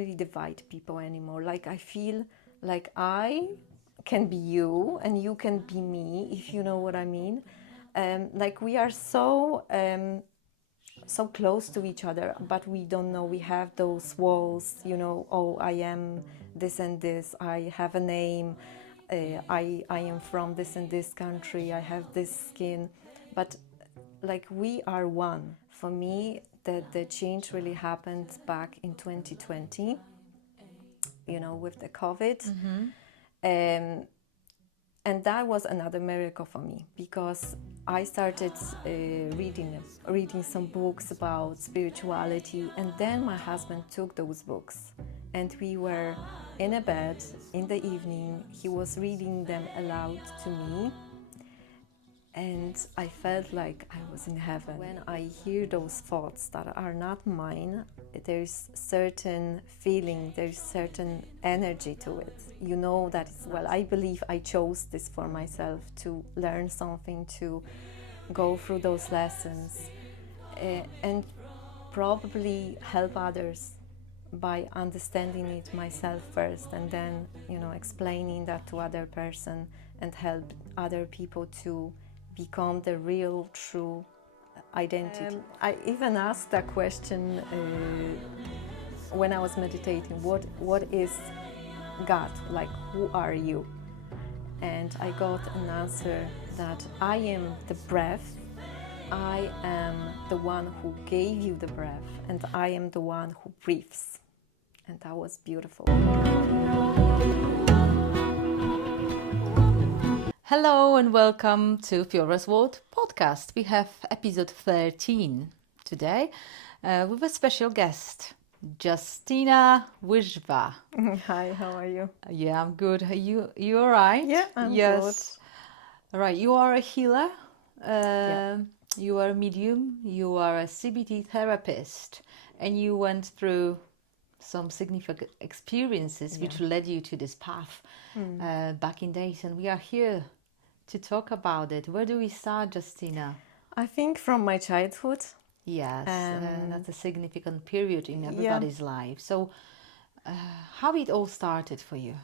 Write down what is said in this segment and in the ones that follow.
really divide people anymore. Like I feel like I can be you and you can be me, if you know what I mean. Like we are so close to each other, but we don't know. We have those walls, you know. Oh, I am this and this. I have a name. I am from this and this country. I have this skin, but like we are one. For me, the change really happened back in 2020. You know, with the COVID. And that was another miracle for me, because I started reading some books about spirituality, and then my husband took those books and we were in a bed in the evening. He was reading them aloud to me, and I felt like I was in heaven. When I hear those thoughts that are not mine, there's certain feeling, there's certain energy to it. You know that it's, well, I believe I chose this for myself, to learn something, to go through those lessons, and probably help others by understanding it myself first, and then, you know, explaining that to other person and help other people to become the real, true identity. I even asked that question when I was meditating. What is God? Like, who are you? And I got an answer that I am the breath. I am the one who gave you the breath, and I am the one who breathes. And that was beautiful. Hello and welcome to Fioras World podcast. We have episode 13 today with a special guest, Justyna Lyzwa. Hi, how are you? Yeah, I'm good. Are you all right? Yeah, I'm yes. good. Right, you are a healer, you are a medium, you are a CBT therapist, and you went through some significant experiences which led you to this path back in days, and we are here to talk about it. Where do we start, Justyna? I think from my childhood. Yes, that's a significant period in everybody's life. So how it all started for you?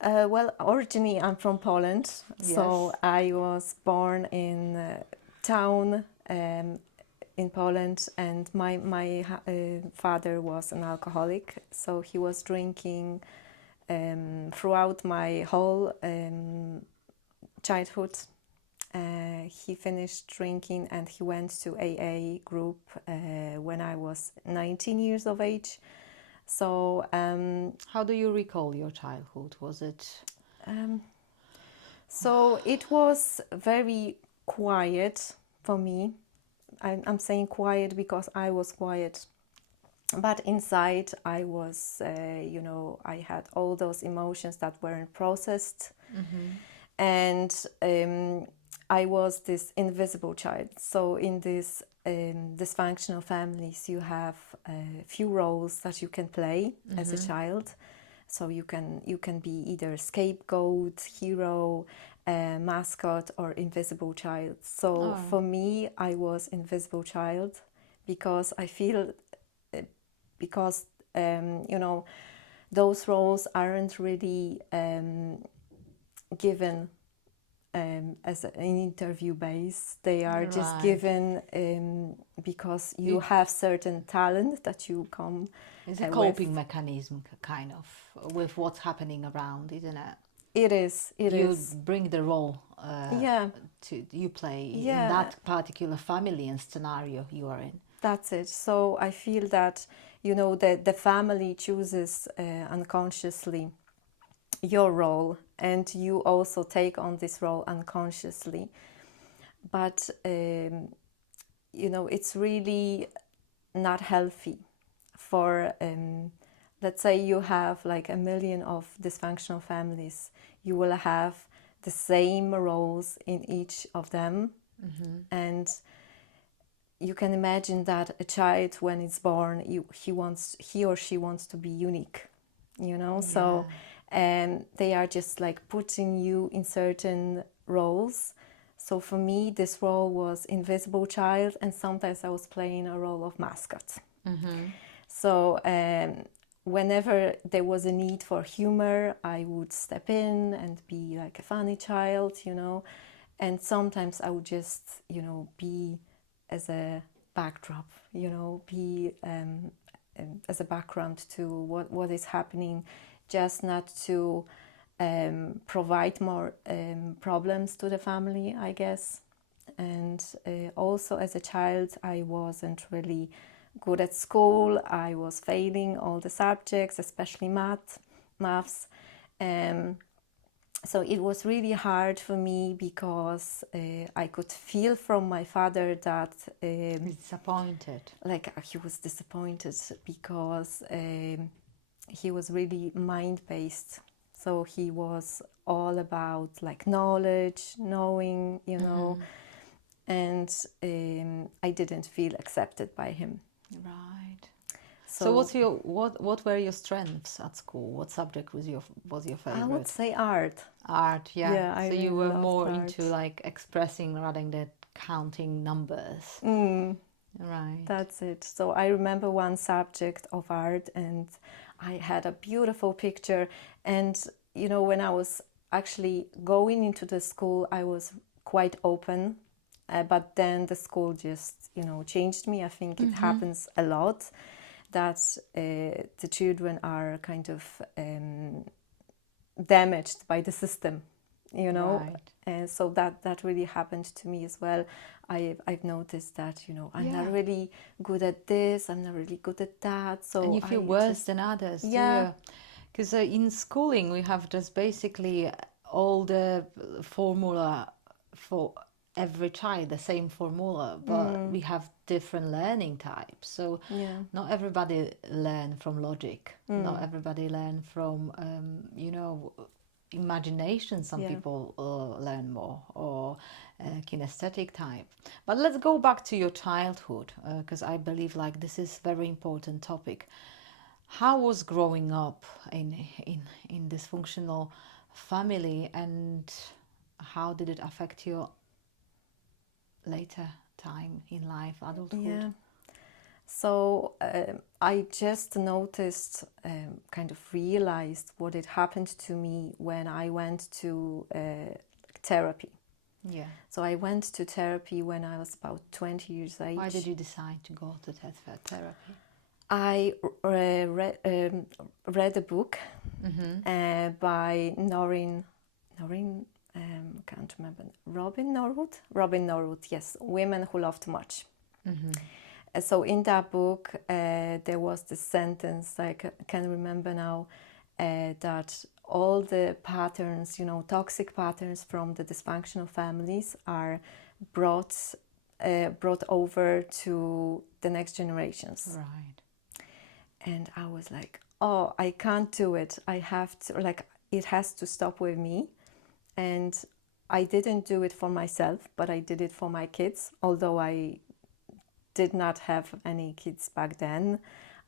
Well, originally I'm from Poland, so I was born in a town in Poland, and my father was an alcoholic, so he was drinking throughout my whole childhood. He finished drinking and he went to AA group when I was 19 years of age. So how do you recall your childhood? Was it? So it was very quiet for me. I'm saying quiet because I was quiet. But inside I was, I had all those emotions that weren't processed. And I was this invisible child. So in this dysfunctional families, you have a few roles that you can play as a child. So you can be either scapegoat, hero, mascot, or invisible child. So for me, I was invisible child because I feel those roles aren't really given as an interview base. They are just given because you have certain talent that you come. It's a coping mechanism, kind of, with what's happening around, isn't it? It is. You bring the role. You play in that particular family and scenario you are in. That's it. So I feel that the family chooses unconsciously your role, and you also take on this role unconsciously. But it's really not healthy for let's say you have like 1 million of dysfunctional families. You will have the same roles in each of them, and you can imagine that a child, when it's born, he or she wants to be unique, so they are just like putting you in certain roles. So for me, this role was invisible child, and sometimes I was playing a role of mascot. So whenever there was a need for humor, I would step in and be like a funny child, you know. And sometimes I would just, you know, be as a backdrop, you know, be as a background to what is happening, just not to provide more problems to the family, I guess. And also as a child, I wasn't really good at school. I was failing all the subjects, especially maths. So it was really hard for me because I could feel from my father that Disappointed. like he was disappointed because he was really mind-based. So he was all about like knowledge, knowing, you know, and I didn't feel accepted by him. Right. So what were your strengths at school? What subject was your favorite? I would say art. Art, yeah. Yeah, I so you really were loved more art. into like expressing rather than counting numbers. Right. That's it. So I remember one subject of art, and I had a beautiful picture. And you know, when I was actually going into the school, I was quite open. But then the school just, you know, changed me. I think it happens a lot that the children are kind of damaged by the system, you know. Right. And so that really happened to me as well. I've noticed that, you know, I'm not really good at this, I'm not really good at that. So And you feel worse than others, yeah. Because in schooling we have just basically all the formula for every child, the same formula, but we have different learning types. So not everybody learn from logic. Not everybody learn from, you know, imagination. Some people learn more, or kinesthetic type. But let's go back to your childhood, because I believe like this is very important topic. How was growing up in dysfunctional family, and how did it affect your later time in life, adulthood? Yeah. So I just noticed, kind of realized what had happened to me when I went to therapy. Yeah. So I went to therapy when I was about 20 years age. Why did you decide to go to therapy? I read a book by Noreen, can't remember, Robin Norwood, yes, Women Who Loved Much. So in that book, there was this sentence, I can remember now, that all the patterns, you know, toxic patterns from the dysfunctional families are brought over to the next generations. Right. And I was like, oh, I can't do it. I have to, like, it has to stop with me. And I didn't do it for myself, but I did it for my kids. Although I did not have any kids back then.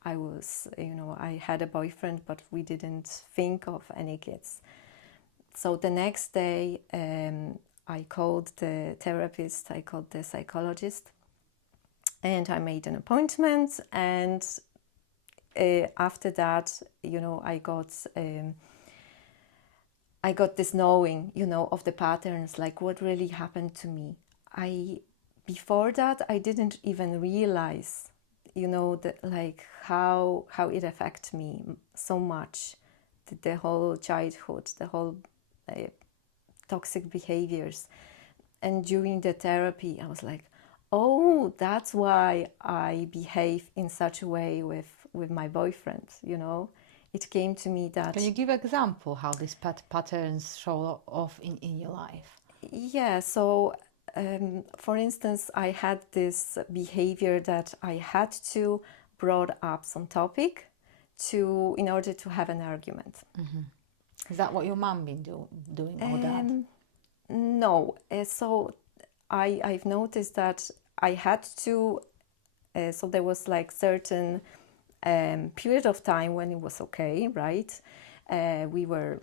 I was, you know, I had a boyfriend, but we didn't think of any kids. So the next day, I called the therapist, I called the psychologist, and I made an appointment. And after that, you know, I got this knowing, you know, of the patterns, like what really happened to me. Before that, I didn't even realize, you know, like how it affected me so much, the whole childhood, the whole toxic behaviors. And during the therapy, I was like, oh, that's why I behave in such a way with my boyfriend, you know. It came to me that... Can you give an example how these patterns show off in your life? Yeah, so for instance, I had this behavior that I had to brought up some topic in order to have an argument. Is that what your mom been doing or dad? No, so I've noticed that I had to, so there was like certain period of time when it was okay, right? We were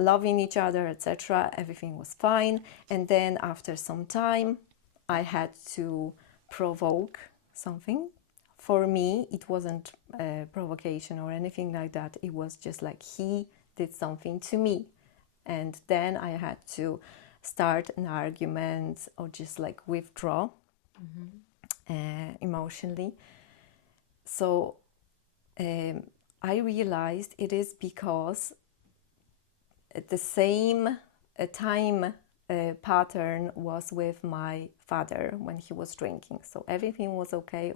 loving each other, etc. Everything was fine. And then after some time, I had to provoke something for me, it wasn't a provocation or anything like that. It was just like he did something to me. And then I had to start an argument or just like withdraw emotionally. So I realized it is because the same time pattern was with my father when he was drinking. So everything was okay.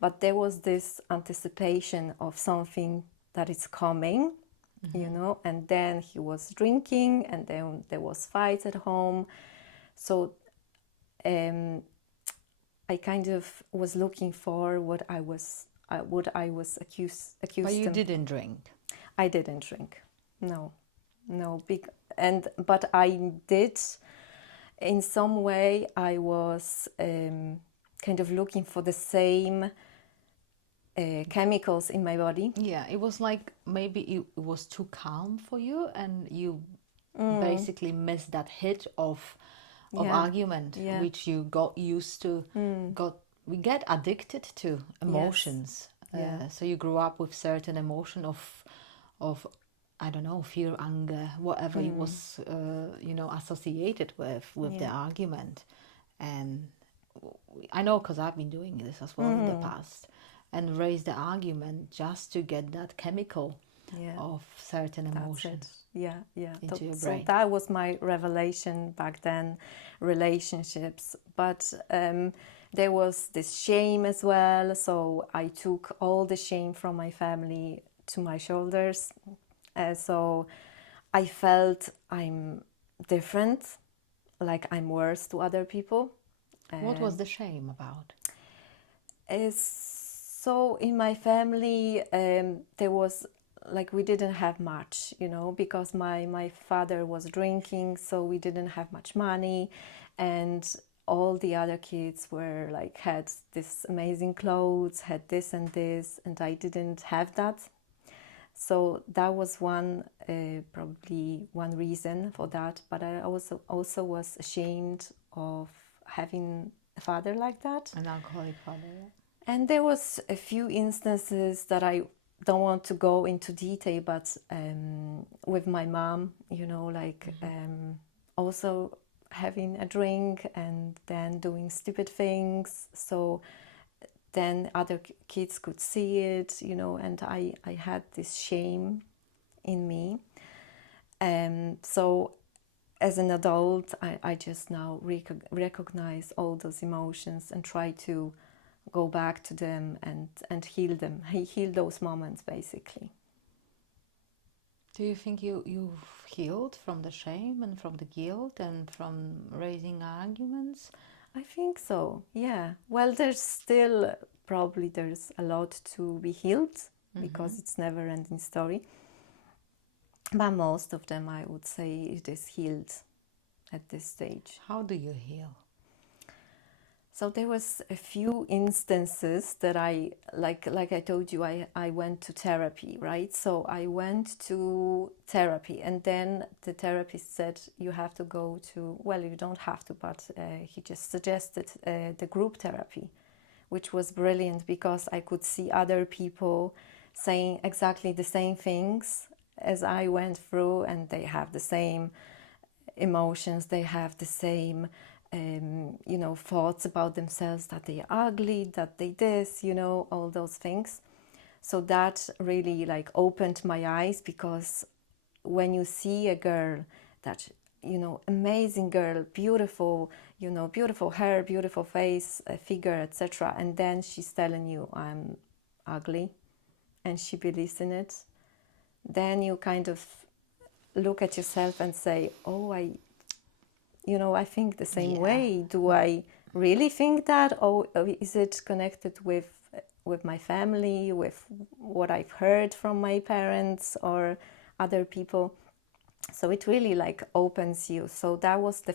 But there was this anticipation of something that is coming, you know, and then he was drinking and then there was fights at home. So I kind of was looking for what I was accused But you him. didn't drink. I didn't drink. No. But I did, in some way, I was kind of looking for the same chemicals in my body. Yeah, it was like maybe it was too calm for you, and you basically missed that hit of argument, which you got used to. We get addicted to emotions. So you grew up with certain emotion of I don't know, fear, anger, whatever it was, associated with the argument. And I know, because I've been doing this as well in the past, and raise the argument just to get that chemical of certain emotions into your brain. So that was my revelation back then, relationships. But there was this shame as well. So I took all the shame from my family to my shoulders. So I felt I'm different, like I'm worse to other people. What was the shame about? So in my family, there was, like, we didn't have much, you know, because my father was drinking, so we didn't have much money, and all the other kids were like, had this amazing clothes, had this, and I didn't have that. So that was probably one reason for that. But I also was ashamed of having a father like that. An alcoholic father, yeah. And there was a few instances that I don't want to go into detail, but with my mom, you know, like also having a drink and then doing stupid things. So then other kids could see it, you know, and I had this shame in me. So as an adult, I just now recognize all those emotions and try to go back to them and heal them. Heal those moments, basically. Do you think you've healed from the shame and from the guilt and from raising arguments? I think so, yeah. Well, there's a lot to be healed, because it's never-ending story. But most of them, I would say, it is healed at this stage. How do you heal? So there was a few instances that I, like I told you, I went to therapy, right? So I went to therapy, and then the therapist said, you have to go to, well, you don't have to, but he just suggested the group therapy, which was brilliant because I could see other people saying exactly the same things as I went through, and they have the same emotions, they have the same thoughts about themselves, that they are ugly, that they this, all those things. So that really opened my eyes, because when you see a girl that, amazing girl, beautiful, beautiful hair, beautiful face, figure, etc., and then she's telling you, I'm ugly, and she believes in it, then you kind of look at yourself and say, oh, I think the same way. Do I really think that? Or is it connected with my family, with what I've heard from my parents or other people? So it really opens you. So that was the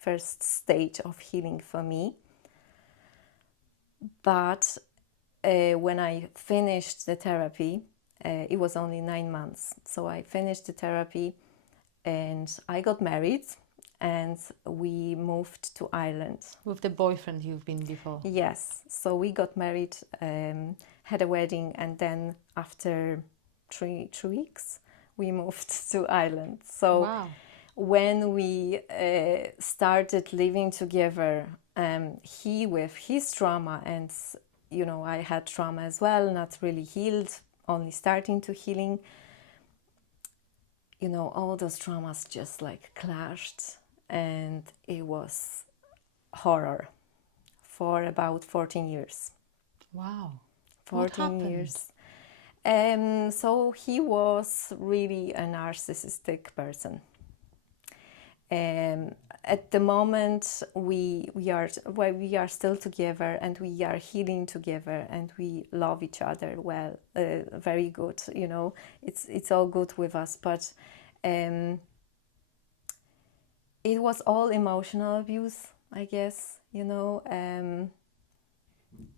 first stage of healing for me. But when I finished the therapy, it was only 9 months. So I finished the therapy and I got married. and we moved to Ireland. With the boyfriend you've been before? Yes, so we got married, had a wedding, and then after three weeks we moved to Ireland. So Wow. when we started living together, he with his trauma, and you know, I had trauma as well, not really healed, only starting to healing. You know, all those traumas just like clashed, and it was horror for about 14 years. Wow. 14 years. So he was really a narcissistic person. At the moment, we are still together, and we are healing together, and we love each other well, very good. You know, it's all good with us, but it was all emotional abuse, I guess. You know,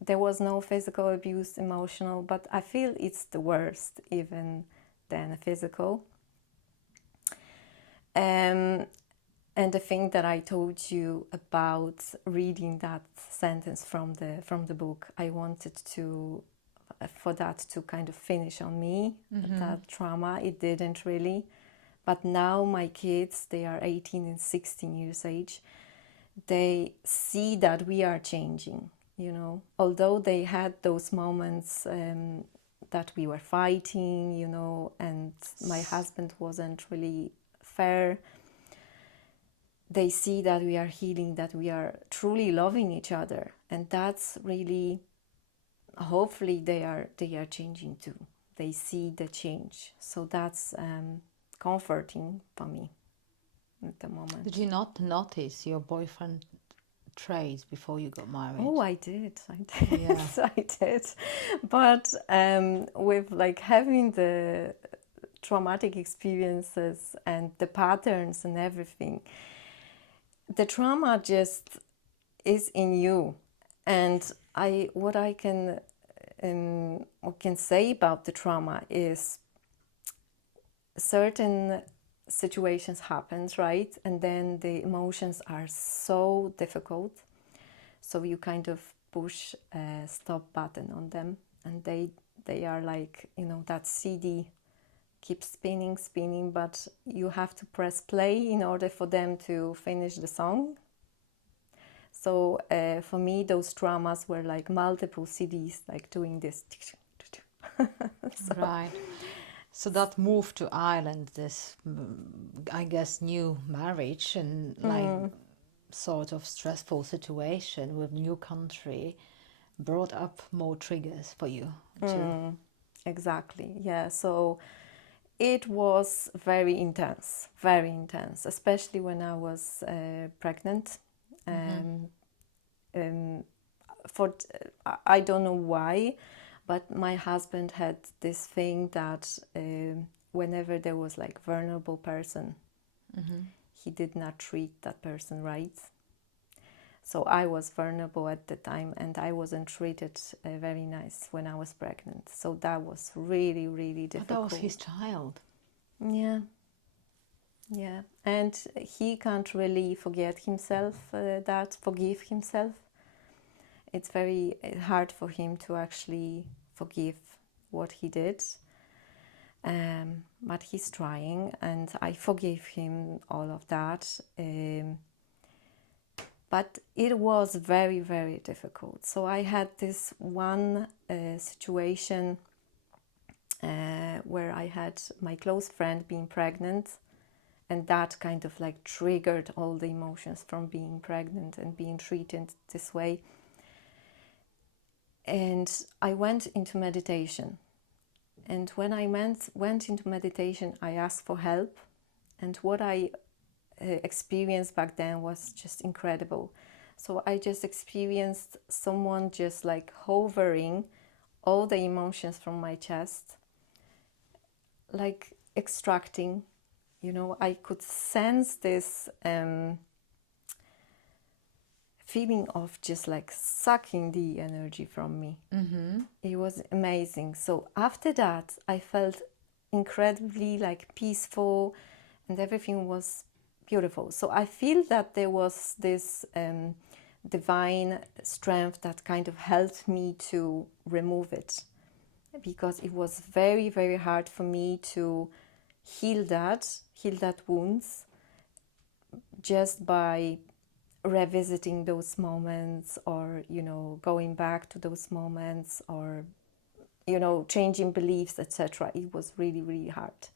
there was no physical abuse, emotional, but I feel it's the worst even than physical. And the thing that I told you about reading that sentence from the book, I wanted for that to kind of finish on me, that trauma. It didn't really. But now my kids, they are 18 and 16 years age, they see that we are changing, you know. Although they had those moments that we were fighting, you know, and my husband wasn't really fair, they see that we are healing, that we are truly loving each other, and that's really, hopefully they are changing too. They see the change, so that's comforting for me at the moment. Did you not notice your boyfriend traits before you got married? Oh, I did. Yeah. I did. But with like having the traumatic experiences and the patterns and everything, the trauma just is in you. And what I can say about the trauma is certain situations happens, right? And then the emotions are so difficult. So you kind of push a stop button on them, and they are like, you know, that CD keeps spinning, but you have to press play in order for them to finish the song. So for me, those traumas were like multiple CDs, like doing this. Right. So that move to Ireland, this, I guess, new marriage and like sort of stressful situation with new country brought up more triggers for you too. Exactly, yeah. So it was very intense, especially when I was pregnant. I don't know why, but my husband had this thing that whenever there was like vulnerable person, he did not treat that person right. So I was vulnerable at the time, and I wasn't treated very nice when I was pregnant. So that was really, really difficult. But that was his child. Yeah. And he can't really forgive himself. It's very hard for him to actually forgive what he did. But he's trying, and I forgave him all of that. But it was very, very difficult. So I had this one situation where I had my close friend being pregnant, and that kind of like triggered all the emotions from being pregnant and being treated this way. And I went into meditation. And when I went into meditation, I asked for help. And what I experienced back then was just incredible. So I just experienced someone just like hovering all the emotions from my chest, like extracting, you know. I could sense this feeling of just like sucking the energy from me. It was amazing. So after that, I felt incredibly like peaceful, and everything was beautiful. So I feel that there was this divine strength that kind of helped me to remove it, because it was very, very hard for me to heal that wounds just by revisiting those moments, or going back to those moments, or changing beliefs, etc. It was really, really hard.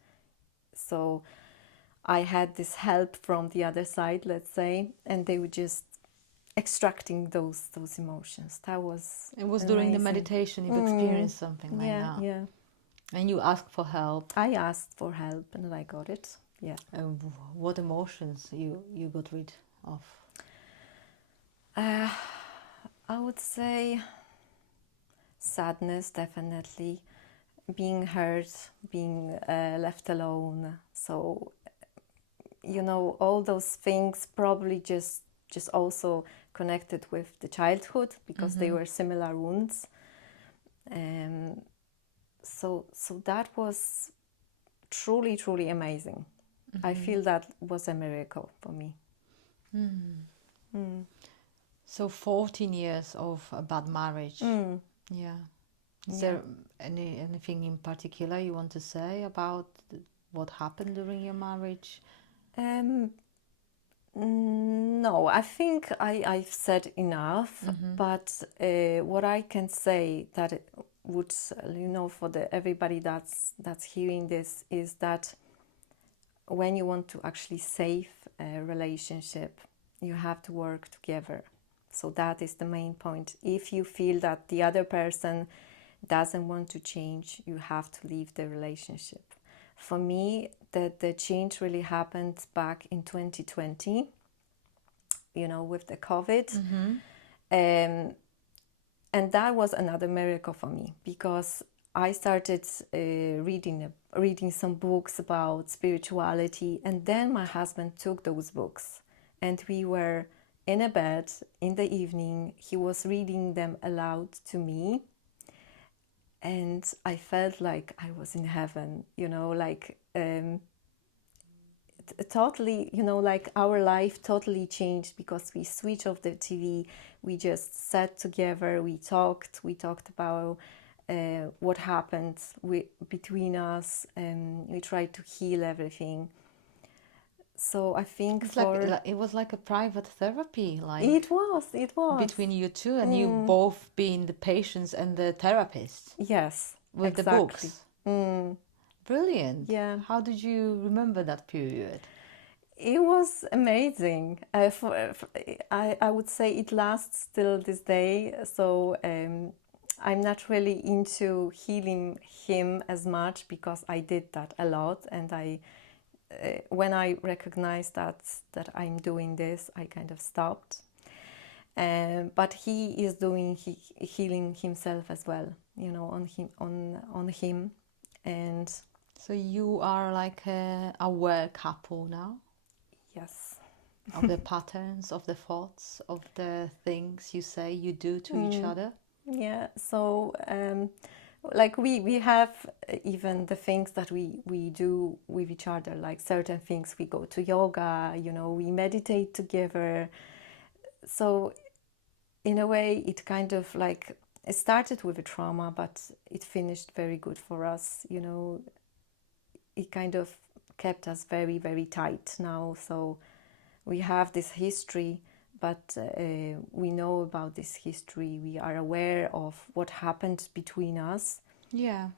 So I had this help from the other side, let's say, and they were just extracting those emotions. That was It was amazing. During the meditation you've experienced something like that. Yeah. And you asked for help. I asked for help and I got it. Yeah. And what emotions you got rid of? I would say sadness, definitely. Being hurt, being left alone. So, all those things probably just also connected with the childhood, because they were similar wounds. So that was truly, truly amazing. I feel that was a miracle for me. So 14 years of a bad marriage. Yeah. Is there anything in particular you want to say about what happened during your marriage? No, I think I've said enough, but what I can say that it would, for everybody that's hearing this, is that when you want to actually save a relationship, you have to work together. So that is the main point. If you feel that the other person doesn't want to change, you have to leave the relationship. For me, the change really happened back in 2020, with the COVID. And that was another miracle for me, because I started reading some books about spirituality, and then my husband took those books, and we were in a bed in the evening. He was reading them aloud to me, and I felt like I was in heaven, totally, like our life totally changed, because we switched off the TV, we just sat together, we talked about what happened between us, and we tried to heal everything. So I think it was like a private therapy, like it was between you two, and you both being the patients and the therapist. Yes, with exactly. the books. Brilliant. Yeah. How did you remember that period? It was amazing. I would say it lasts till this day. So I'm not really into healing him as much, because I did that a lot, and when I recognized that I'm doing this, I kind of stopped. But he is doing healing himself as well, on him, and so you are like a aware couple now. Yes. Of the patterns, of the thoughts, of the things you say, you do to each other. Yeah. So like we have even the things that we do with each other, like certain things. We go to yoga, we meditate together. So in a way, it kind of like, it started with a trauma, but it finished very good for us. It kind of kept us very, very tight now. So we have this history, but we know about this history. We are aware of what happened between us. Yeah.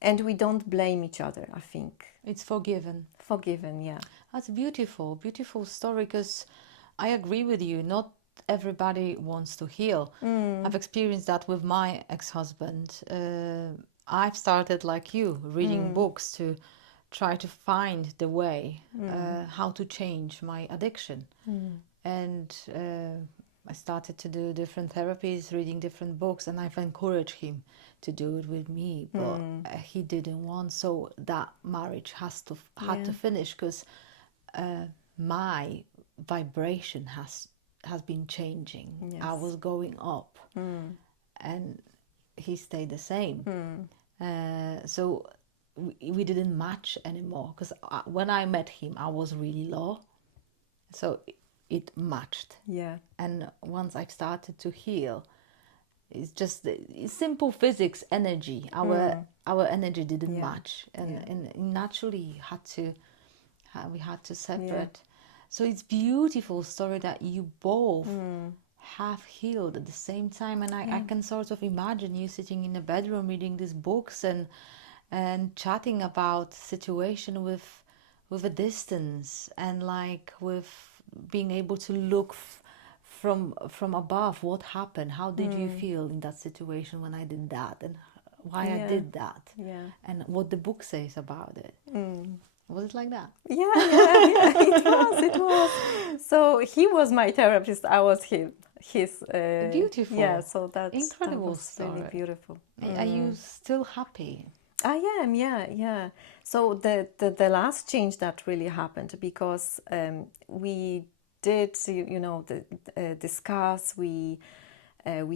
And we don't blame each other, I think. It's forgiven. Forgiven, yeah. That's a beautiful, beautiful story, because I agree with you. Not everybody wants to heal. I've experienced that with my ex-husband. I've started, like you, reading books to try to find the way how to change my addiction. And I started to do different therapies, reading different books, and I've encouraged him to do it with me, but he didn't want. So that marriage had to finish, because my vibration has been changing. Yes. I was going up, and he stayed the same. So we didn't match anymore, because when I met him, I was really low, So it matched. Yeah. And once I started to heal, it's just it's simple physics, energy. Our energy didn't match, and naturally we had to separate. So it's beautiful story that you both have healed at the same time, and I can sort of imagine you sitting in a bedroom reading these books and chatting about situation with a distance, and like with being able to look from above what happened, how did you feel in that situation when I did that, and why I did that, and what the book says about it. Was it like that? Yeah, it was. So he was my therapist, I was his Beautiful. Yeah, so incredible that was story. really beautiful. Are you still happy? I am, yeah. So the last change that really happened, because we did, discuss, we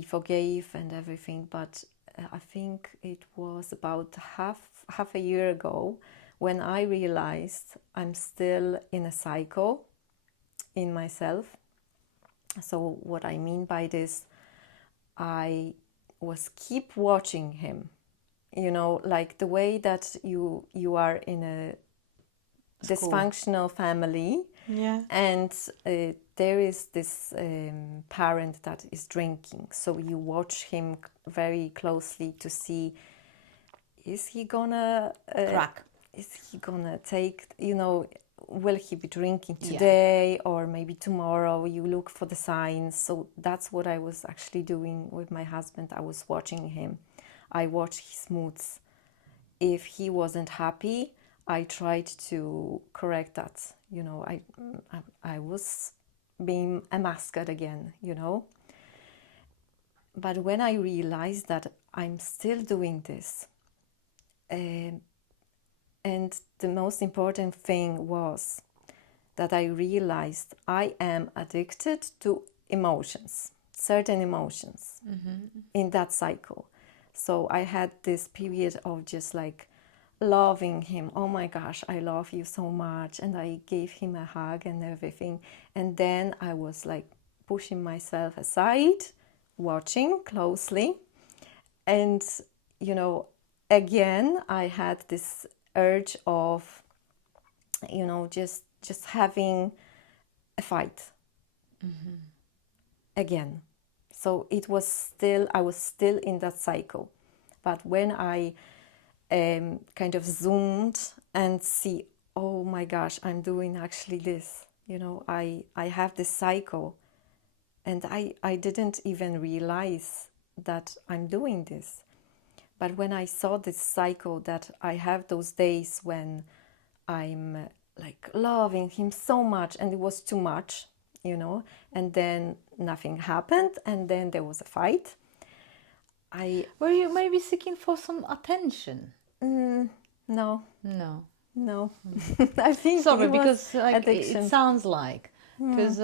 forgave and everything, but I think it was about half a year ago when I realized I'm still in a cycle in myself. So what I mean by this, I was keep watching him, like the way that you are in a dysfunctional family, and there is this parent that is drinking, so you watch him very closely to see, is he gonna Crack? Is he gonna take, will he be drinking today or maybe tomorrow? You look for the signs. So that's what I was actually doing with my husband. I was watching him. I watched his moods. If he wasn't happy, I tried to correct that. I was being a mascot again, But when I realized that I'm still doing this, and the most important thing was that I realized I am addicted to emotions, certain emotions in that cycle. So I had this period of just like loving him. Oh my gosh, I love you so much. And I gave him a hug and everything. And then I was like pushing myself aside, watching closely. And, again, I had this urge of, just having a fight again. So I was still in that cycle. But when I kind of zoomed and see, oh my gosh, I'm doing actually this, I have this cycle, and I didn't even realize that I'm doing this. But when I saw this cycle, that I have those days when I'm like loving him so much and it was too much, and then nothing happened, and then there was a fight. Were you maybe seeking for some attention? No. I think sorry, it was because addiction. it sounds like, because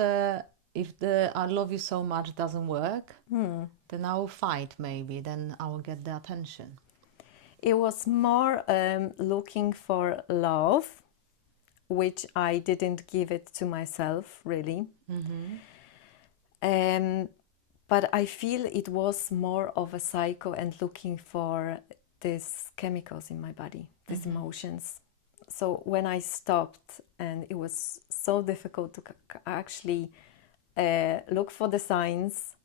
if the I love you so much doesn't work, then I will fight maybe, then I will get the attention. It was more looking for love, which I didn't give it to myself, really. But I feel it was more of a cycle and looking for these chemicals in my body, these emotions. So when I stopped, and it was so difficult to actually look for the signs,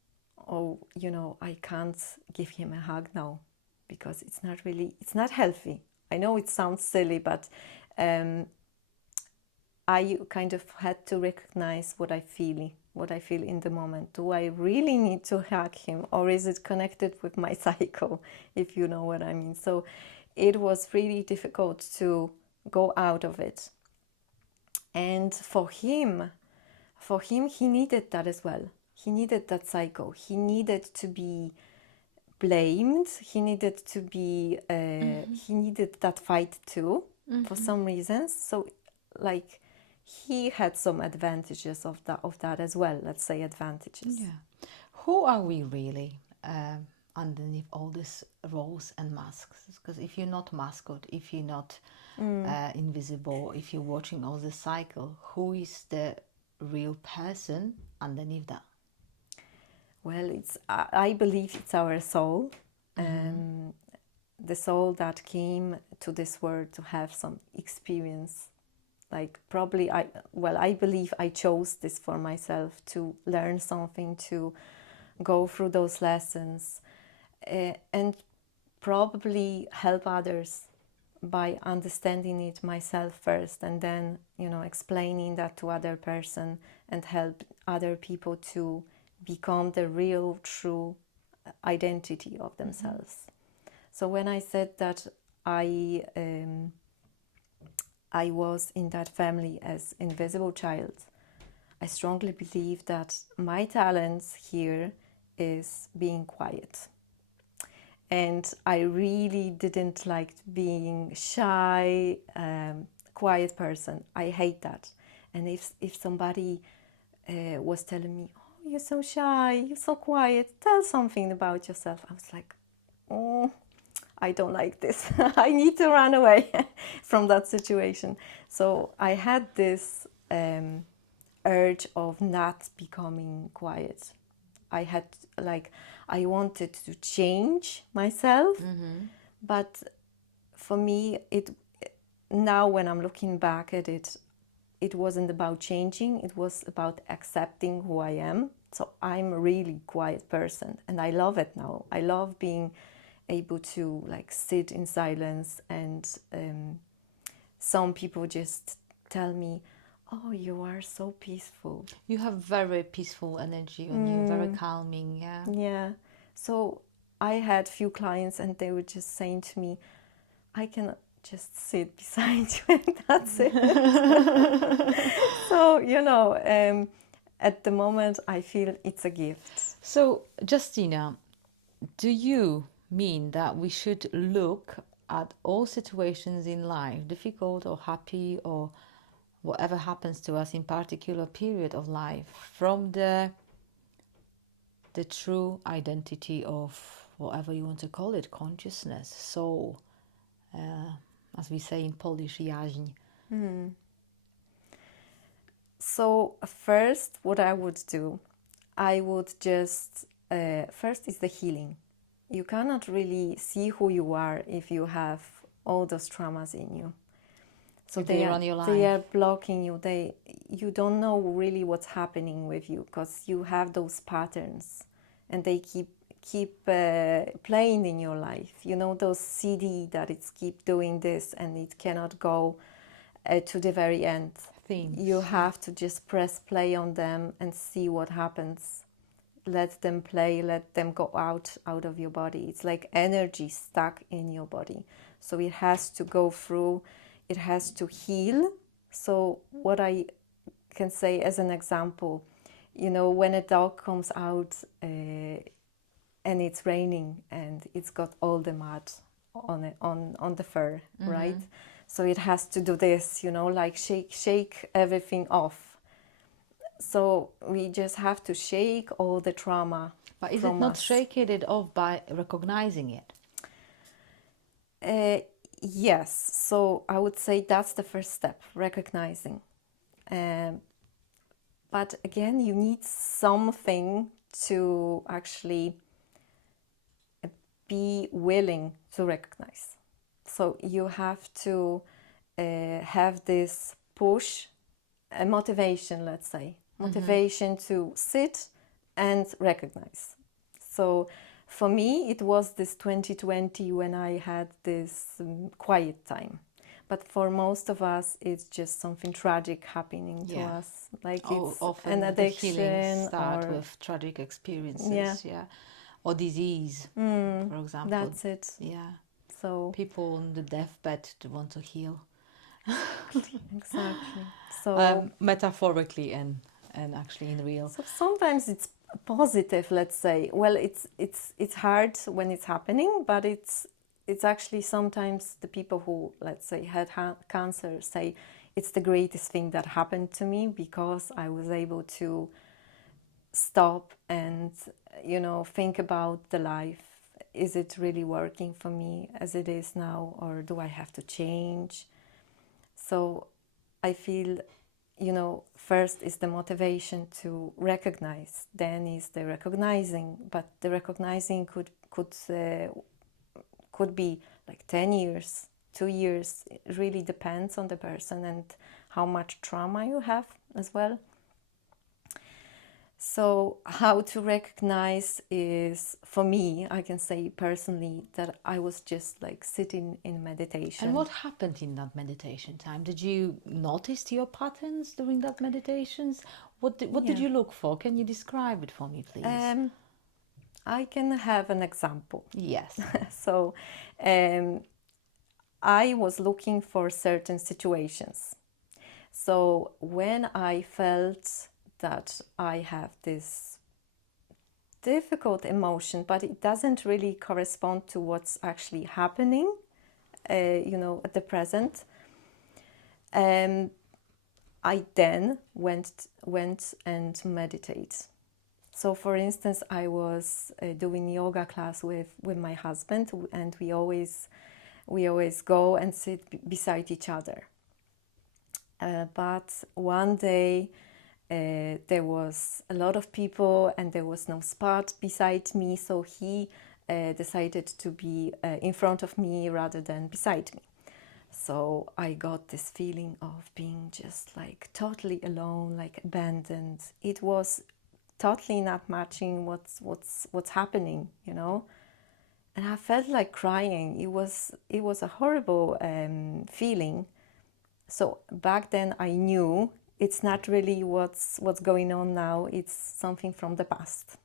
I can't give him a hug now, because it's not healthy. I know it sounds silly, but I kind of had to recognize what I feel in the moment. Do I really need to hug him, or is it connected with my cycle, if you know what I mean? So it was really difficult to go out of it. And for him, he needed that as well. He needed that cycle. He needed to be blamed. He needed to be, he needed that fight too, for some reasons. So like, he had some advantages of that as well. Let's say advantages. Yeah. Who are we really underneath all these roles and masks? Because if you're not masked, if you're not invisible, if you're watching all the cycle, who is the real person underneath that? Well, I believe it's our soul, the soul that came to this world to have some experience. Like probably I believe I chose this for myself, to learn something, to go through those lessons, and probably help others by understanding it myself first, and then explaining that to other person and help other people to become the real true identity of themselves. So when I said that I was in that family as invisible child, I strongly believe that my talents here is being quiet. And I really didn't like being shy, quiet person. I hate that. And if somebody was telling me, "Oh, you're so shy, you're so quiet, tell something about yourself," I was like, "Oh, I don't like this. I need to run away from that situation." So I had this urge of not becoming quiet. I wanted to change myself, but for me, now when I'm looking back at it, it wasn't about changing, it was about accepting who I am. So I'm a really quiet person, and I love it now. I love being able to sit in silence, and some people just tell me, "Oh, you are so peaceful." You have very peaceful energy on you, very calming, yeah. Yeah. So I had few clients, and they were just saying to me, "I can just sit beside you and that's it." So, at the moment I feel it's a gift. So, Justyna, do you mean that we should look at all situations in life, difficult or happy or whatever happens to us in particular period of life, from the true identity of whatever you want to call it, consciousness, soul, as we say in Polish, jaźń? So first, what I would do, I would just, first is the healing. You cannot really see who you are if you have all those traumas in you. So they run your they life. are blocking you. You don't know really what's happening with you, because you have those patterns, and they keep playing in your life. Those CD that it's keep doing this, and it cannot go to the very end. Themes. You have to just press play on them and see what happens. Let them play, let them go out of your body. It's like energy stuck in your body. So it has to go through, it has to heal. So what I can say as an example, when a dog comes out and it's raining and it's got all the mud on the fur, right? So it has to do this, like shake everything off. So we just have to shake all the trauma. But is it not shaking it off by recognizing it? Yes. So I would say that's the first step, recognizing. But again, you need something to actually be willing to recognize. So you have to have this push, a motivation, let's say, motivation to sit and recognize. So for me, it was this 2020 when I had this quiet time. But for most of us, it's just something tragic happening to us. Like it's often an addiction. The healing start with tragic experiences, or disease, for example. That's it. Yeah. So people on the deathbed want to heal. Exactly. So metaphorically and actually in real. So sometimes it's positive, let's say. Well, it's hard when it's happening, but it's actually sometimes the people who, let's say, had cancer say it's the greatest thing that happened to me, because I was able to stop and think about the life. Is it really working for me as it is now, or do I have to change? So I feel first is the motivation to recognize, then is the recognizing, but the recognizing could be like 10 years, 2 years. It really depends on the person and how much trauma you have as well. So how to recognize is, for me, I can say personally that I was just like sitting in meditation. And what happened in that meditation time? Did you notice your patterns during that meditations? What did you look for? Can you describe it for me, please? I can have an example. Yes. So I was looking for certain situations. So when I felt that I have this difficult emotion, but it doesn't really correspond to what's actually happening, at the present, I then went and meditate. So, for instance, I was doing yoga class with my husband, and we always go and sit beside each other. But one day there was a lot of people and there was no spot beside me, so he decided to be in front of me rather than beside me. So I got this feeling of being just like totally alone, like abandoned. It was totally not matching what's happening, and I felt like crying. It was a horrible feeling. So back then I knew it's not really what's going on now, it's something from the past.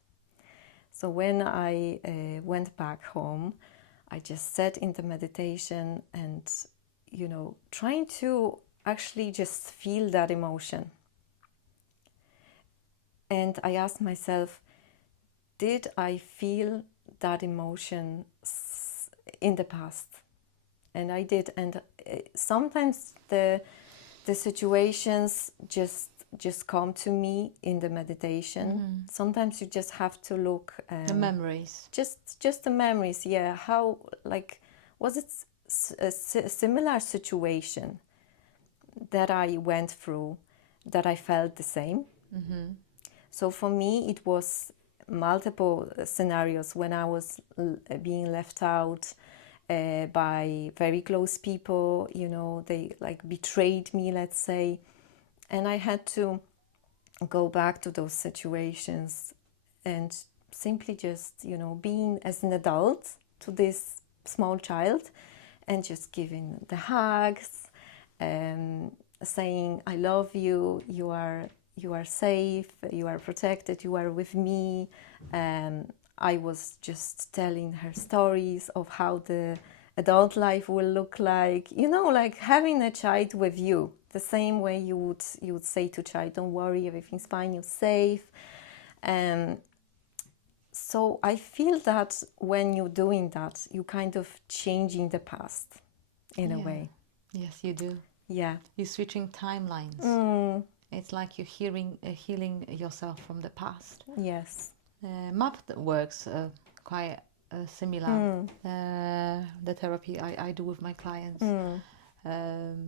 So when I went back home, I just sat in the meditation and, trying to actually just feel that emotion. And I asked myself, did I feel that emotion in the past? And I did. And sometimes the situations just come to me in the meditation. Mm-hmm. Sometimes you just have to look. The memories. Just the memories, yeah. How, like, was it a similar situation that I went through, that I felt the same? Mm-hmm. So for me, it was multiple scenarios when I was being left out by very close people, they like betrayed me, let's say, and I had to go back to those situations and simply just, being as an adult to this small child and just giving the hugs, saying, I love you, you are safe, you are protected, you are with me. I was just telling her stories of how the adult life will look like, like having a child with you, the same way you would say to child, don't worry, everything's fine, you're safe. So I feel that when you're doing that, you're kind of changing the past in a way. Yes, you do. Yeah. You're switching timelines. It's like you're healing yourself from the past. Yes. MAP works quite similar. The therapy I do with my clients.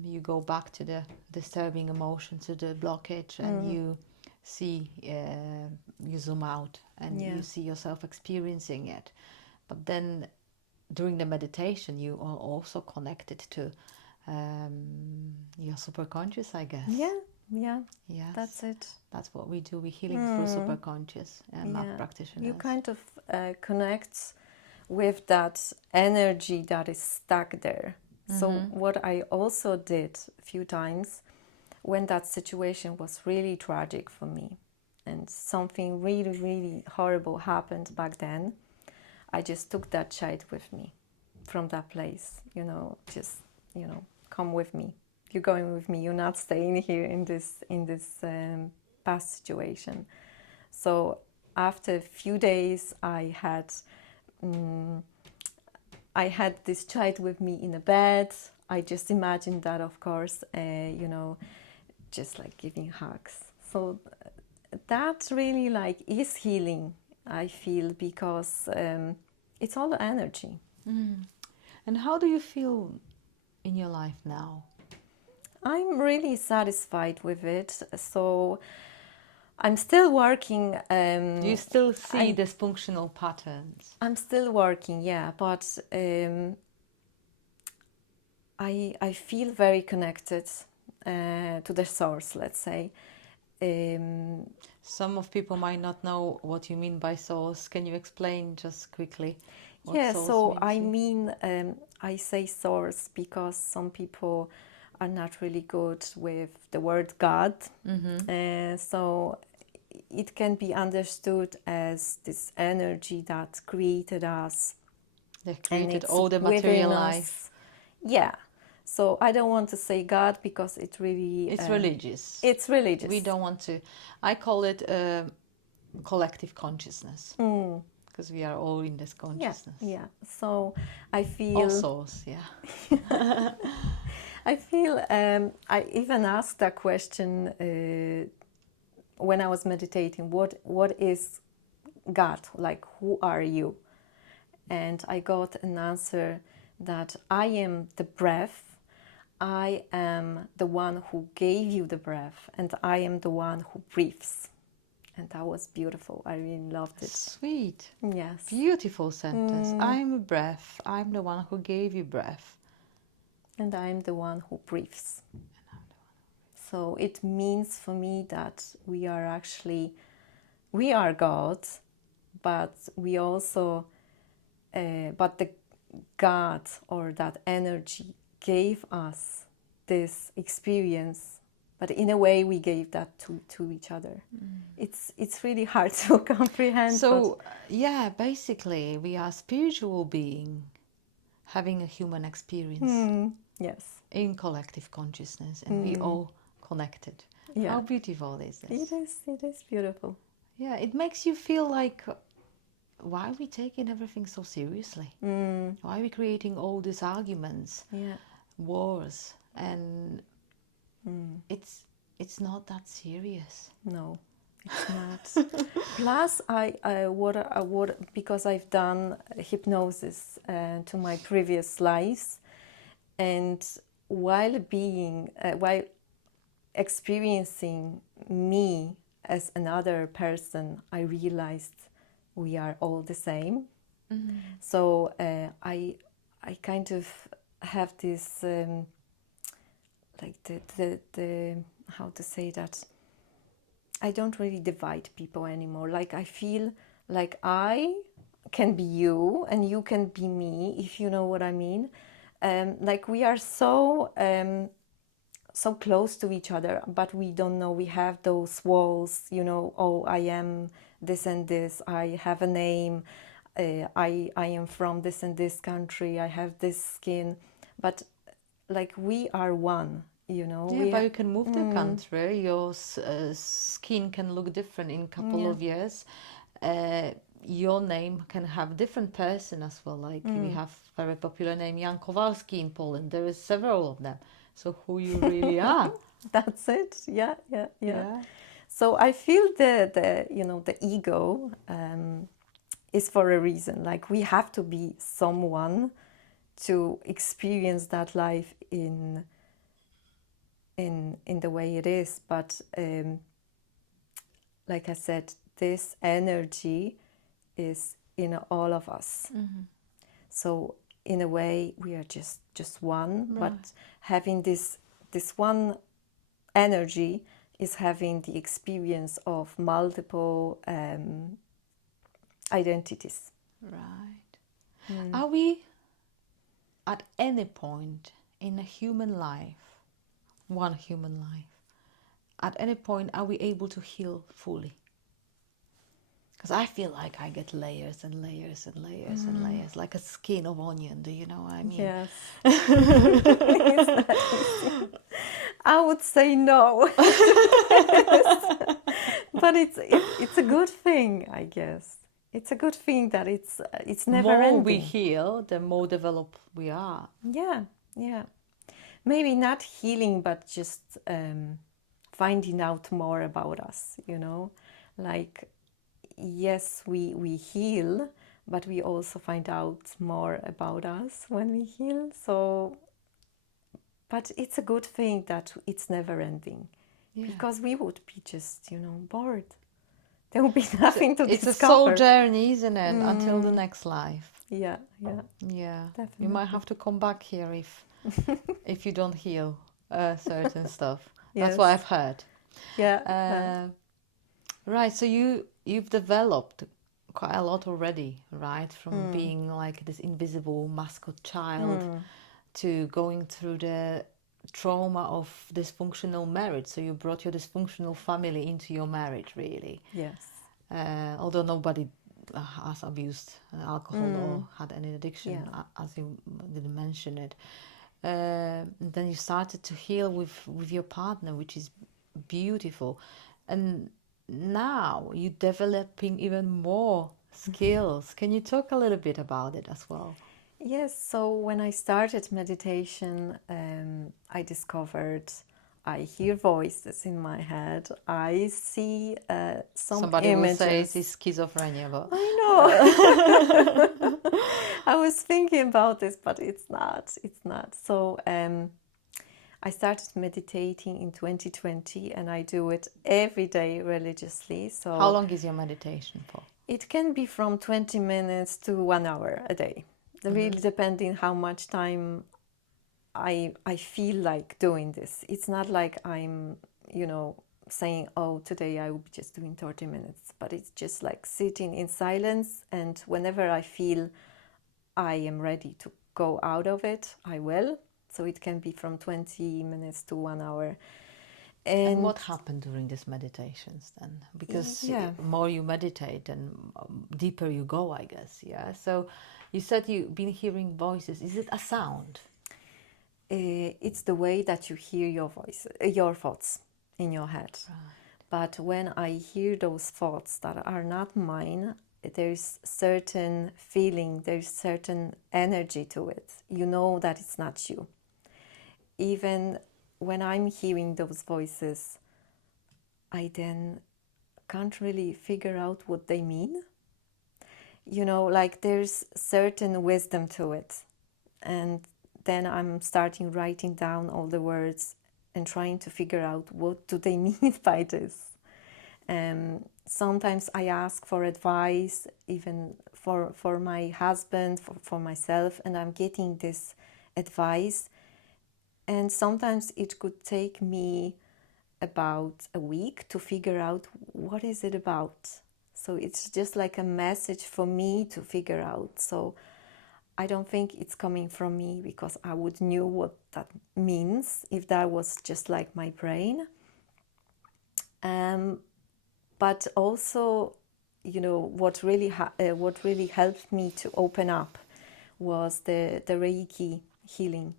You go back to the disturbing emotion, to the blockage, and you see, you zoom out and you see yourself experiencing it. But then during the meditation, you are also connected to your superconscious, I guess. Yeah, yes, that's it. That's what we do. We're healing through superconscious MAP practitioners. You kind of connect with that energy that is stuck there. So what I also did a few times when that situation was really tragic for me and something really, really horrible happened back then, I just took that child with me from that place, come with me. You're going with me. You're not staying here in this past situation. So after a few days, I had this child with me in a bed. I just imagined that, of course, just like giving hugs. So that really is healing, I feel, because it's all energy. And how do you feel in your life now? I'm really satisfied with it. So I'm still working. Do you still see I- dysfunctional patterns? I'm still working, yeah, but I feel very connected to the source, let's say. Some of people might not know what you mean by source. Can you explain just quickly what Yeah, source so means? I mean, I say source because some people are not really good with the word God. So it can be understood as this energy that created us. They and created it's all the material within life. us. Yeah. So I don't want to say God because it really... It's religious. It's religious. We don't want to. I call it collective consciousness because we are all in this consciousness. Yeah. So I feel... All souls, yeah. I feel I even asked that question when I was meditating. What is God? Like, who are you? And I got an answer that I am the breath. I am the one who gave you the breath, and I am the one who breathes. And that was beautiful. I really loved it. Sweet. Yes. Beautiful sentence. I'm a breath. I'm the one who gave you breath. And I am the one who breathes. So it means for me that we are God, but we also, but the God or that energy gave us this experience, but in a way we gave that to each other. It's really hard to comprehend. So, yeah, basically we are spiritual being having a human experience Yes. in collective consciousness, and we all connected. Yeah. How beautiful is this? It is beautiful. Yeah, it makes you feel like, why are we taking everything so seriously? Why are we creating all these arguments, wars, and it's not that serious. No, it's not. Plus, because I've done hypnosis to my previous lives, and while experiencing me as another person, I realized we are all the same. So I kind of have this like the how to say that, I don't really divide people anymore. Like, I feel like I can be you and you can be me, if you know what I mean. Like, we are so so close to each other, but we don't know we have those walls, you know. Oh, I am this and this, I have a name, I am from this and this country, I have this skin, but like, we are one, you know. Yeah, but you can move the country, your skin can look different in a couple of years. Your name can have different person as well. Like we have very popular name Jan Kowalski in Poland. There is several of them. So who you really are? That's it. Yeah. So I feel the you know, the ego is for a reason. Like, we have to be someone to experience that life in the way it is. But like I said, this energy is in all of us. So in a way we are just one, Right. but having this one energy is having the experience of multiple identities. Right. Are we at any point in a human life, one human life, at any point are we able to heal fully? Because I feel like I get layers and layers and layers and layers, like a skin of onion. Do you know what I mean? Yes. I would say no. But it's a good thing, I guess. It's a good thing that it's never More ending. we heal, the more developed we are. Yeah. Maybe not healing, but just finding out more about us, you know? Like, yes, we heal, but we also find out more about us when we heal. So But it's a good thing that it's never ending, because we would be just, bored. There would be nothing to It's discover. a soul journey, isn't it? Until the next life. Yeah. Definitely. You might have to come back here if you don't heal certain stuff. That's what I've heard. Yeah. Right. So you've developed quite a lot already, right? From being like this invisible mascot child to going through the trauma of dysfunctional marriage. So you brought your dysfunctional family into your marriage, really. Yes. Although nobody has abused alcohol or had any addiction, as you didn't mention it. Then you started to heal with your partner, which is beautiful. And now you're developing even more skills. Can you talk a little bit about it as well? Yes, so when I started meditation, I discovered I hear voices in my head. I see some Somebody images. will say it's schizophrenia, but I know. I was thinking about this, but it's not. It's not. So I started meditating in 2020, and I do it every day religiously. So how long is your meditation for? It can be from 20 minutes to 1 hour a day. Really depending how much time I feel like doing this. It's not like I'm, saying, oh, today I will be just doing 30 minutes. But it's just like sitting in silence, and whenever I feel I am ready to go out of it, I will. So it can be from 20 minutes to 1 hour. And what happened during these meditations then? Because the more you meditate and deeper you go, I guess, So you said you've been hearing voices. Is it a sound? It's the way that you hear your voice, your thoughts in your head. Right. But when I hear those thoughts that are not mine, there's certain feeling, there's certain energy to it. You know that it's not you. Even when I'm hearing those voices, I then can't really figure out what they mean. Like there's certain wisdom to it. And then I'm starting writing down all the words and trying to figure out what do they mean by this. Sometimes I ask for advice, even for my husband, for myself, and I'm getting this advice. And sometimes it could take me about a week to figure out what is it about. So it's just like a message for me to figure out. So I don't think it's coming from me, because I would know what that means if that was just like my brain. But also, what really helped me to open up was the Reiki healing.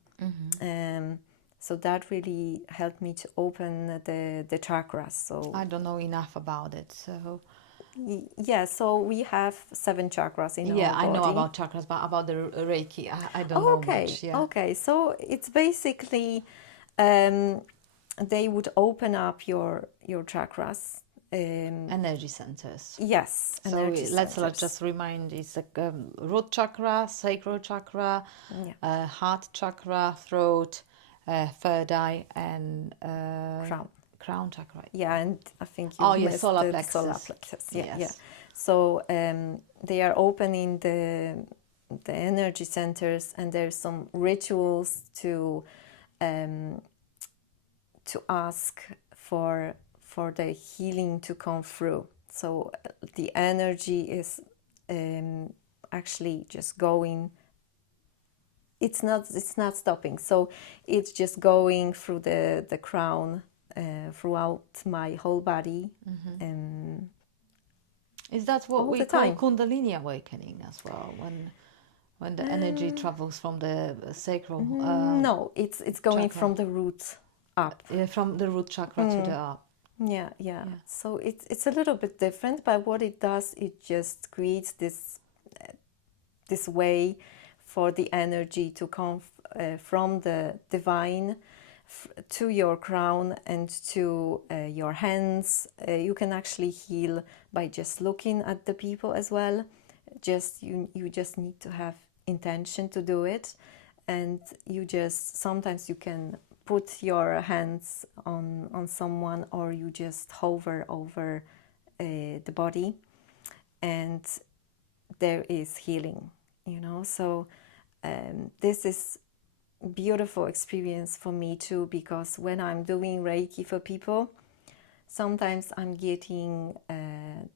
So that really helped me to open the chakras. So I don't know enough about it, so so we have 7 chakras in our body. I know about chakras, but about the Reiki, I don't know much. Okay, so it's basically they would open up your chakras. Energy centers. Yes. So let's just remind, it's like root chakra, sacral chakra, heart chakra, throat, third eye, and crown chakra. Yeah, and I think you missed solar plexus. plexus. Solar plexus. Yeah. So they are opening the energy centers, and there's some rituals to ask for the healing to come through. So the energy is actually just going. It's not stopping. So it's just going through the crown, throughout my whole body. Is that what we call Kundalini awakening as well? When the energy travels from the sacral? No, it's going chakra. from the root up. From the root chakra to the up. Yeah. So it's a little bit different, but what it does, it just creates this way for the energy to come from the divine to your crown and to your hands. You can actually heal by just looking at the people as well. You just need to have intention to do it. and you just, sometimes you can put your hands on someone, or you just hover over the body, and there is healing, you know. So this is beautiful experience for me too, because when I'm doing Reiki for people, sometimes I'm getting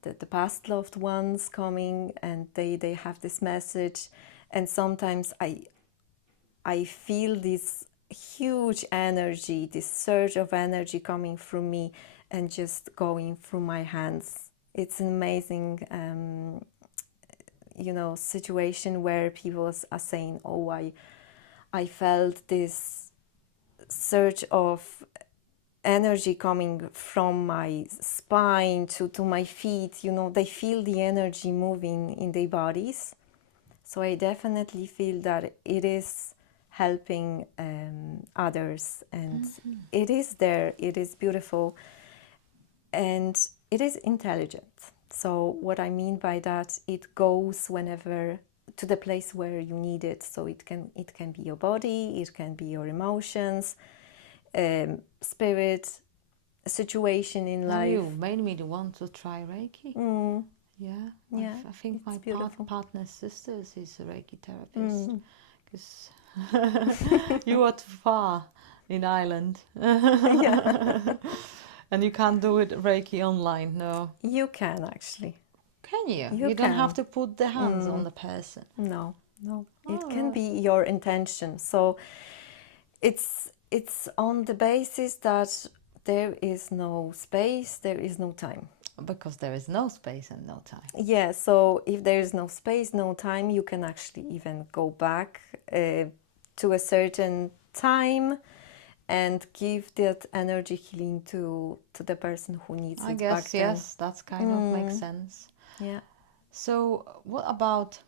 the past loved ones coming, and they have this message, and sometimes I feel this huge energy, this surge of energy coming through me and just going through my hands. It's an amazing you know, situation where people are saying, oh, I felt this surge of energy coming from my spine to my feet, you know, they feel the energy moving in their bodies. So I definitely feel that it is helping others, and it is there, it is beautiful, and it is intelligent. So what I mean by that, it goes whenever to the place where you need it. So it can be your body, it can be your emotions, spirit, situation in life. You made me want to try Reiki. Yeah, Yeah, I think my partner's sister is a Reiki therapist, because you are too far in Ireland. Yeah. And you can't do it Reiki online, no. You can actually. Can you? You don't can. have to put the hands on the person. No. It Oh, can right. be your intention. So it's on the basis that there is no space, there is no time. Because there is no space and no time. Yeah, so if there is no space, no time, you can actually even go back to a certain time and give that energy healing to the person who needs I it guess, back then. yes, that's kind of makes sense. Yeah. So what about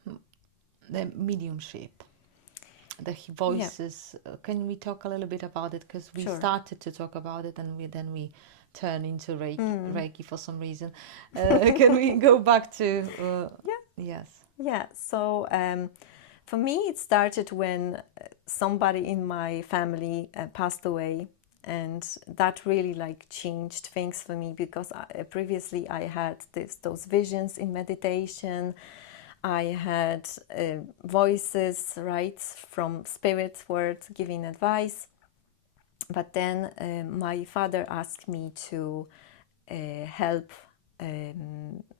the mediumship? The voices, can we talk a little bit about it? Because we Sure. started to talk about it, and then we turn into Reiki for some reason. Can we go back to... Yes. Yeah, so for me it started when somebody in my family passed away, and that really like changed things for me, because previously I had those visions in meditation. I had voices, right, from spirit words giving advice. But then my father asked me to help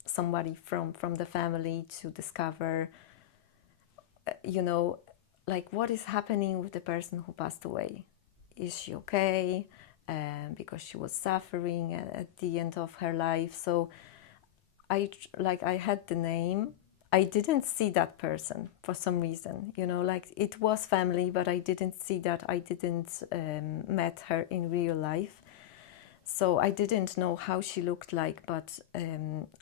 somebody from the family to discover, you know, like what is happening with the person who passed away. Is she okay? Because she was suffering at the end of her life. So I had the name. I didn't see that person for some reason, you know, like it was family, but I didn't see that. I didn't met her in real life. So I didn't know how she looked like, but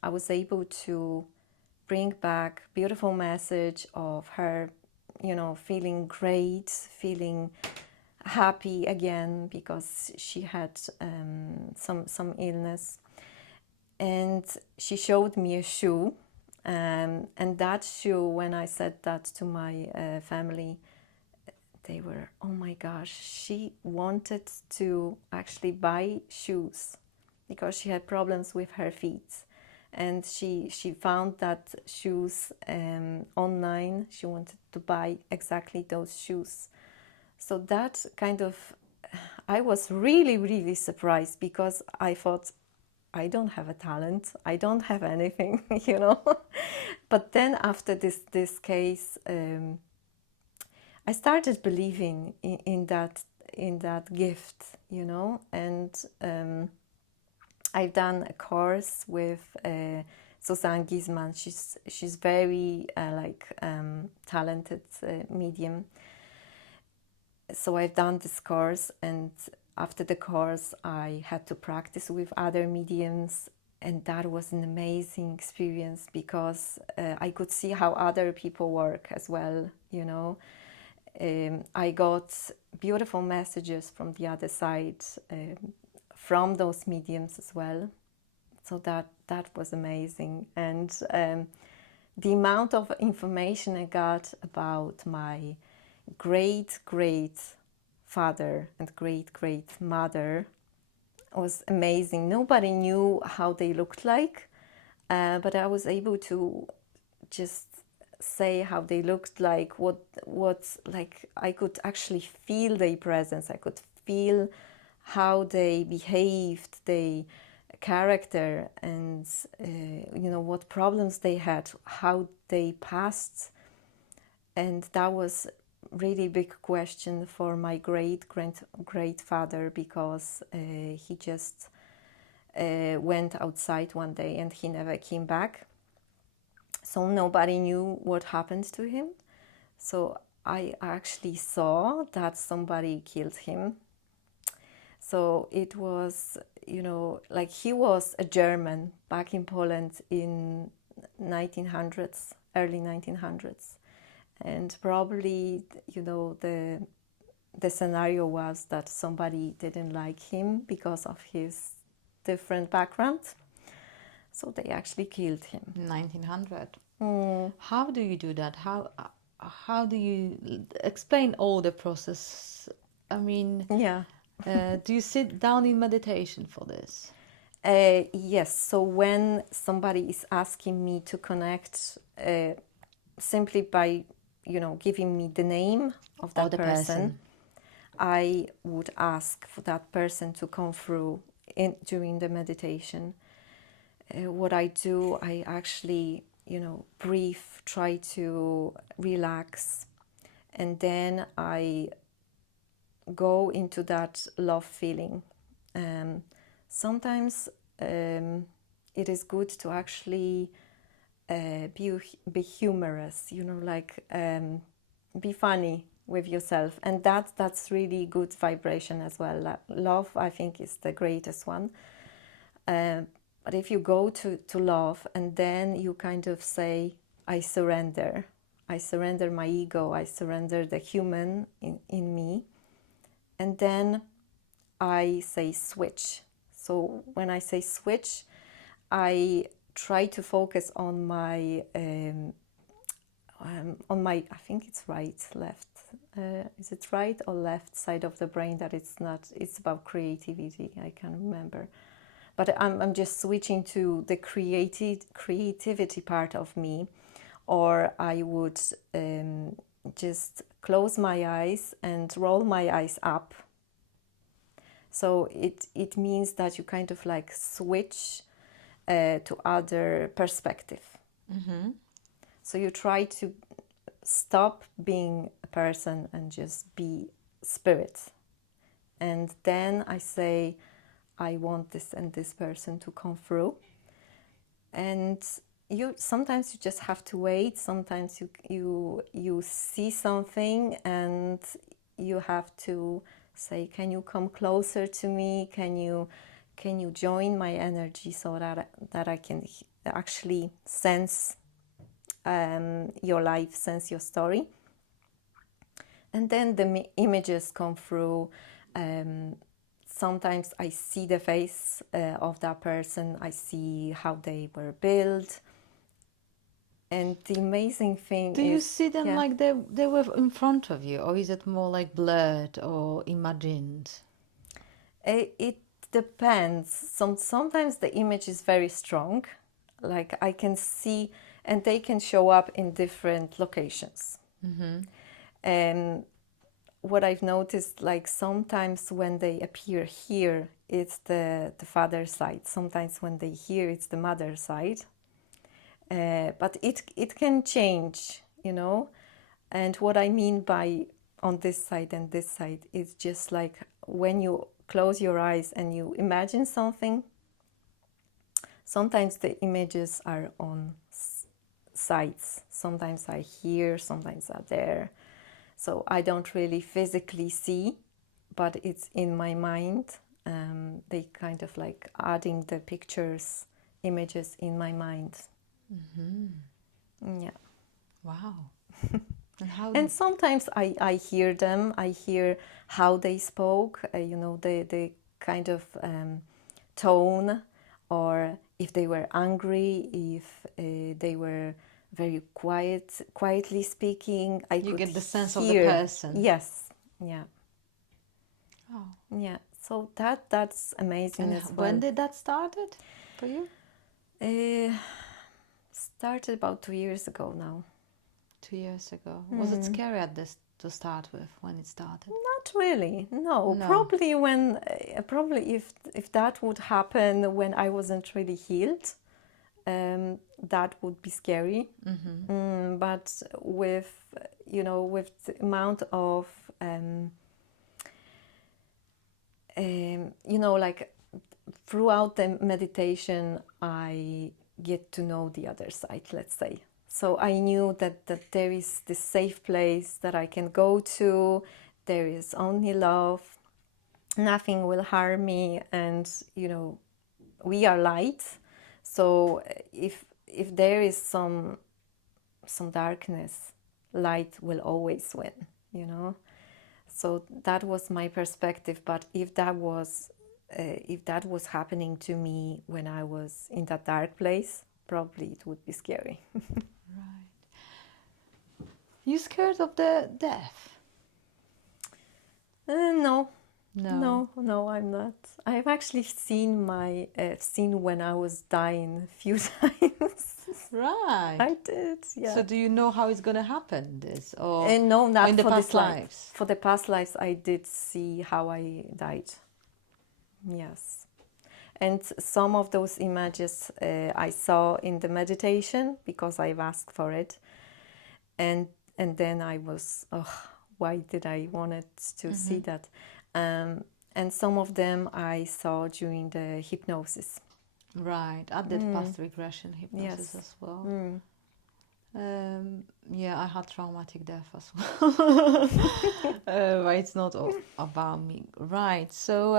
I was able to bring back beautiful message of her, you know, feeling great, feeling happy again, because she had some illness. And she showed me a shoe, and that shoe, when I said that to my family, they were, oh my gosh, she wanted to actually buy shoes because she had problems with her feet. And she found that shoes online. She wanted to buy exactly those shoes. So that kind of, I was really, really surprised, because I thought, I don't have a talent, I don't have anything, you know. But then after this case, I started believing in that gift, you know. And I've done a course with Susan Gizman. She's very talented medium. So I've done this course, and after the course I had to practice with other mediums, and that was an amazing experience, because I could see how other people work as well, you know. I got beautiful messages from the other side, from those mediums as well. So that was amazing. And the amount of information I got about my great-great-father and great-great-mother was amazing. Nobody knew how they looked like, but I was able to just say how they looked like, what's like, I could actually feel their presence. I could feel how they behaved, their character, and what problems they had, how they passed. And that was really big question for my great-great-grandfather, because he just went outside one day and he never came back. So nobody knew what happened to him. So I actually saw that somebody killed him. So it was, like he was a German back in Poland in 1900s, early 1900s. And probably, the scenario was that somebody didn't like him because of his different background. So they actually killed him. 1900. How do you do that? How do you explain all the process? I mean, Yeah. do you sit down in meditation for this? Yes. So when somebody is asking me to connect, simply by, giving me the name of that person, I would ask for that person to come through during the meditation. What I do, I actually, breathe, try to relax, and then I go into that love feeling. Sometimes it is good to actually be humorous, be funny with yourself, and that's really good vibration as well. Love, I think, is the greatest one. But if you go to love and then you kind of say, I surrender my ego, I surrender the human in me, and then I say switch. So when I say switch, I try to focus on my, I think it's left. Is it right or left side of the brain that it's not, it's about creativity, I can't remember. But I'm just switching to the creativity part of me, or I would just close my eyes and roll my eyes up. So it means that you kind of like switch to other perspective. Mm-hmm. So you try to stop being a person and just be spirit. And then I say, I want this and this person to come through. And sometimes you just have to wait. Sometimes you see something and you have to say, can you come closer to me? Can you join my energy so that I can actually sense your life, sense your story? And then the images come through. Sometimes I see the face of that person. I see how they were built. And the amazing thing is... Do you see them like they were in front of you? Or is it more like blurred or imagined? It depends. Sometimes the image is very strong. Like I can see, and they can show up in different locations. Mm-hmm. And what I've noticed, like sometimes when they appear here, it's the father side. Sometimes when they hear, it's the mother side. But it can change, And what I mean by on this side and this side is just like when you close your eyes and you imagine something, sometimes the images are on sides. Sometimes I hear, sometimes are there. So I don't really physically see, but it's in my mind. They kind of like adding the pictures, images in my mind. Mm-hmm. Yeah. Wow. And sometimes I hear them. I hear how they spoke, the kind of tone, or if they were angry, if they were very quietly speaking. I You could get the sense of the hear. person. Yes, yeah, Oh. yeah. So that's amazing And as well. when did that started for you? Started about 2 years ago now. 2 years ago. Was it scary at this to start with when it started? Not really. No. No. Probably when probably if that would happen when I wasn't really healed, that would be scary. But with with the amount of like throughout the meditation, I get to know the other side, let's say. So I knew that there is this safe place that I can go to. There is only love. Nothing will harm me, and we are light. So if there is some darkness, light will always win. So that was my perspective. But if that was happening to me when I was in that dark place, probably it would be scary. Right. You scared of the death? No, No. no, I'm not. I've actually seen when I was dying a few times. Right. I did, yeah. So do you know how it's going to happen, this? Or No, not in the for past this life. lives? For the past lives, I did see how I died. Yes. And some of those images I saw in the meditation because I've asked for it. And then I was, why did I wanted to see that? And some of them I saw during the hypnosis. Right. I did past regression hypnosis as well. Yeah, I had traumatic death as well. But it's not about me. Right. So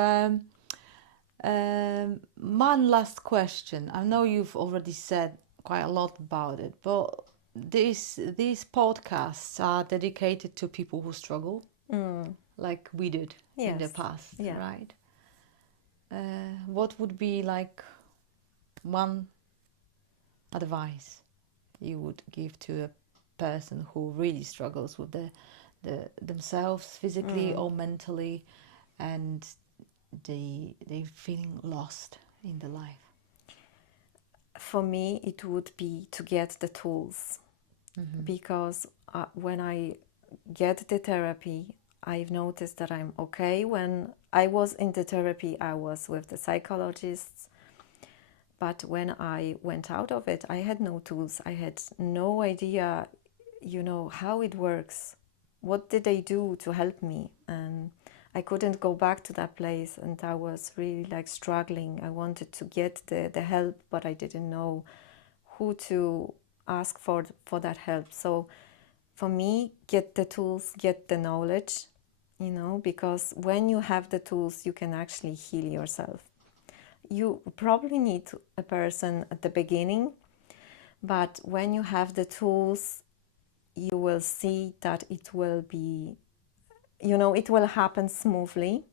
one last question. I know you've already said quite a lot about it, but these podcasts are dedicated to people who struggle, like we did in the Yes. past, Yeah. right? What would be like one advice you would give to a person who really struggles with themselves physically or mentally, and they feeling lost in the life? For me, it would be to get the tools, because when I get the therapy, I've noticed that I'm okay. When I was in the therapy, I was with the psychologists. But when I went out of it, I had no tools. I had no idea, how it works. What did they do to help me? And I couldn't go back to that place, and I was really like struggling. I wanted to get the help, but I didn't know who to ask for that help. So for me, get the tools, get the knowledge, because when you have the tools, you can actually heal yourself. You probably need a person at the beginning, but when you have the tools, you will see that it will be, it will happen smoothly.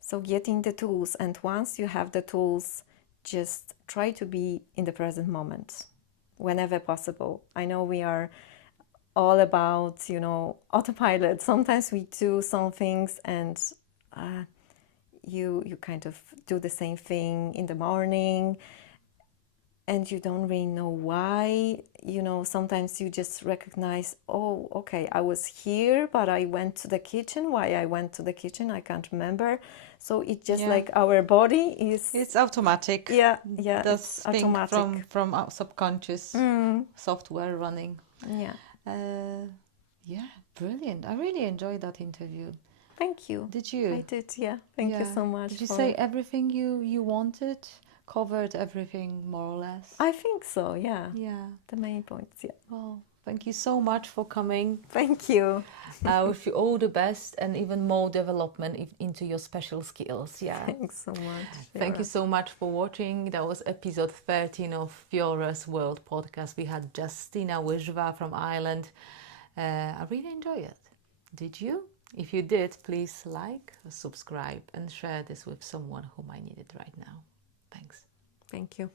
So getting the tools, and once you have the tools, just try to be in the present moment whenever possible. I know we are all about, autopilot. Sometimes we do some things and you kind of do the same thing in the morning and you don't really know why. Sometimes you just recognize, oh, okay, I was here, but I went to the kitchen. Why I went to the kitchen, I can't remember. So it's just like our body is... It's automatic. Yeah, That's it's automatic. from our subconscious software running. Yeah. Yeah, brilliant. I really enjoyed that interview. Thank you. Did you? I did, yeah. Thank you so much. Did you say everything you wanted? Covered everything more or less? I think so, yeah. Yeah. The main points, yeah. Well, thank you so much for coming. Thank you. I wish you all the best and even more development into your special skills. Yeah. Thanks so much. Thank you so much for watching. That was episode 13 of Fioras World Podcast. We had Justyna Lyzwa from Ireland. I really enjoyed it. Did you? If you did, please like, subscribe and share this with someone who might need it right now. Thanks. Thank you.